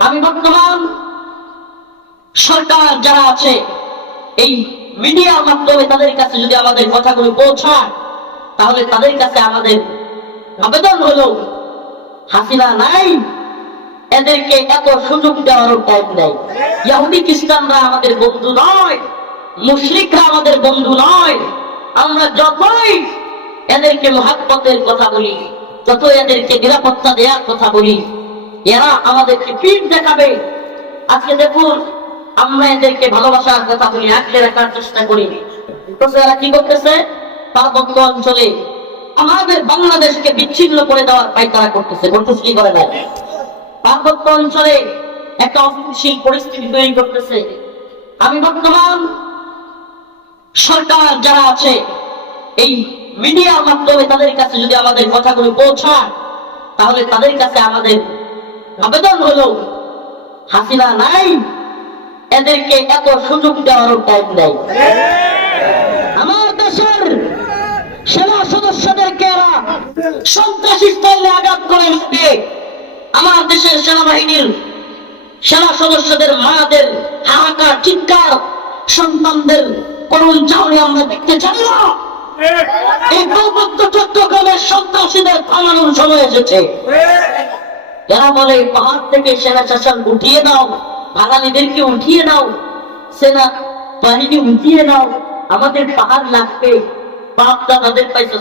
আমি বর্তমান সরকার যারা আছে এই মিডিয়ার মাধ্যমে তাদের কাছে যদি আমাদের কথাগুলো পৌঁছায়, তাহলে তাদের কাছে আমাদের আবেদন হলো, হাসিনা নাই, এদেরকে এত সুযোগ দেওয়ারও টাইম নেই। ইহুদি খ্রিস্টানরা আমাদের বন্ধু নয়, মুশরিকরা আমাদের বন্ধু নয়। আমরা যতই এদেরকে মহাব্বতের কথা বলি, যতই এদেরকে নিরাপত্তা দেওয়ার কথা বলি, এরা আমাদেরকে পিঠ দেখাবে। আজকে দেখুন, আমরা এদেরকে ভালোবাসার কথা বলি, আঁকড়ে রাখার চেষ্টা করি, তো এরা কি করতেছে? পার্বত্য অঞ্চলে আমাদের বাংলাদেশকে বিচ্ছিন্ন করে দেওয়ার পায়তারা করতেছে। কি করে না? পার্বত্য অঞ্চলে একটা অস্থিতিশীল পরিস্থিতি তৈরি করতেছে। আমি বর্তমান সরকার যারা আছে এই মিডিয়ার মাধ্যমে তাদের কাছে যদি আমাদের কথাগুলো পৌঁছায়, তাহলে তাদের কাছে আমাদের আবেদন হলো, হাসিনা নাই, এদেরকে এত সুযোগ দেওয়ারও টাইম নেই। আমার দেশের সেনা সদস্যদেরকে এরা সন্ত্রাসী স্টাইলে আঘাত করে মারবে। আমার দেশের সেনাবাহিনীর সেনা সদস্যদের মাদের হাহাকার, চিৎকার, সন্তানদের করুণ চাউনি আমরা দেখতে চাই না। এই পার্বত্য চট্টগ্রামের সন্ত্রাসীদের থামানোর সময় এসেছে। এরা বলে পাহাড় থেকে সেনা শাসন উঠিয়ে দাও, বাঙালিদেরকে উঠিয়ে দাও, সেনা বাহিনী উঠিয়ে দাও, আমাদের পাহাড় লাগবে। বাপ দাদাদের পাইছে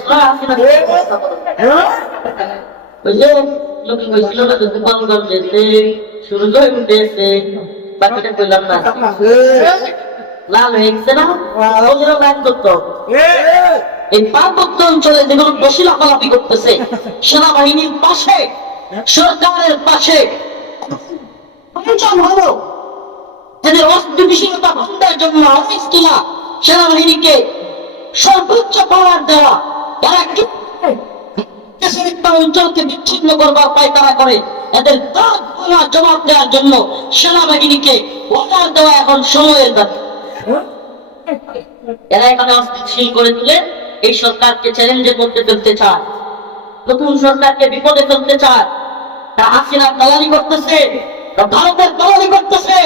সূর্য উঠেছে, বাকিটা বললাম না, লাল হয়ে গেছে না? এই পার্বত্য অঞ্চলে যেগুলো বেশি লাফালাফি করতেছে, সেনাবাহিনীর পাশে, সরকারের পাশে হলো যাদের অস্থিতিশীলতা বন্ধের জন্য অনেক সেনাবাহিনীকে সর্বোচ্চ পাওয়ার দেওয়া, তারা দেশের একটা অঞ্চলকে বিচ্ছিন্ন করবার পায়তারা করে। এদের জবাব দেওয়ার জন্য সেনাবাহিনীকে অর্ডার দেওয়া এখন সময়ের ব্যাপার। এরা এখানে অস্থিতিশীল করে তুলে এই সরকারকে চ্যালেঞ্জের মধ্যে ফেলতে চায়, নতুন সরকারকে বিপদে ফেলতে চায়। তা হাসিনা দালালি করতেছে, ভারতের দালালি করতেছে।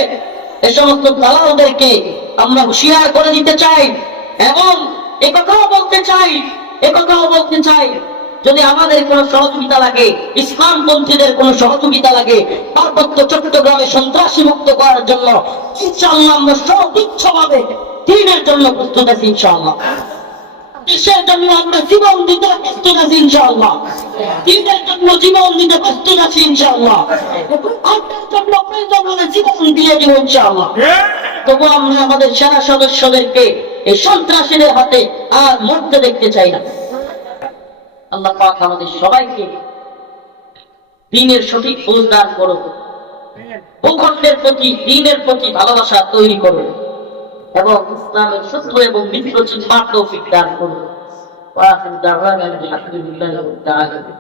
এ সমস্ত দালালদেরকে আমরা হুঁশিয়ার করে দিতে চাই এবং একথাও বলতে চাই, যদি আমাদের কোনো সহযোগিতা লাগে, ইসলামপন্থীদের কোনো সহযোগিতা লাগে পার্বত্য চট্টগ্রামে সন্ত্রাসী মুক্ত করার জন্য, ইনশাআল্লাহ আমরা সর্বোচ্চভাবে দ্বীনের জন্য প্রস্তুত আছি। ইনশাআল্লাহ দেশের জন্য আমরা জীবন দিতে প্রস্তুত আছি। ইনশাআল্লাহ দ্বীনের জন্য জীবন দিতে প্রস্তুত আছি। ইনশাআল্লাহ জন্য প্রয়োজন হলে জীবন দিয়ে দিব। ইনশাআল্লাহ তবু আমরা আমাদের সেনা সদস্যদেরকে এই সন্ত্রাসীদের হাতে আর মরতে দেখতে চাই না। আল্লাহ পাক আমাদের সবাইকে দ্বীনের সঠিক বুঝ দান করুন, ভূখণ্ডের প্রতি, দ্বীনের প্রতি ভালোবাসা তৈরি করুন এবং ইসলামের সত্য এবং মিথ্য চিন্তার তৌফিক দান করুন। ওয়া আখিরু দাওয়ানা আলহামদুলিল্লাহি রাব্বিল আলামিন।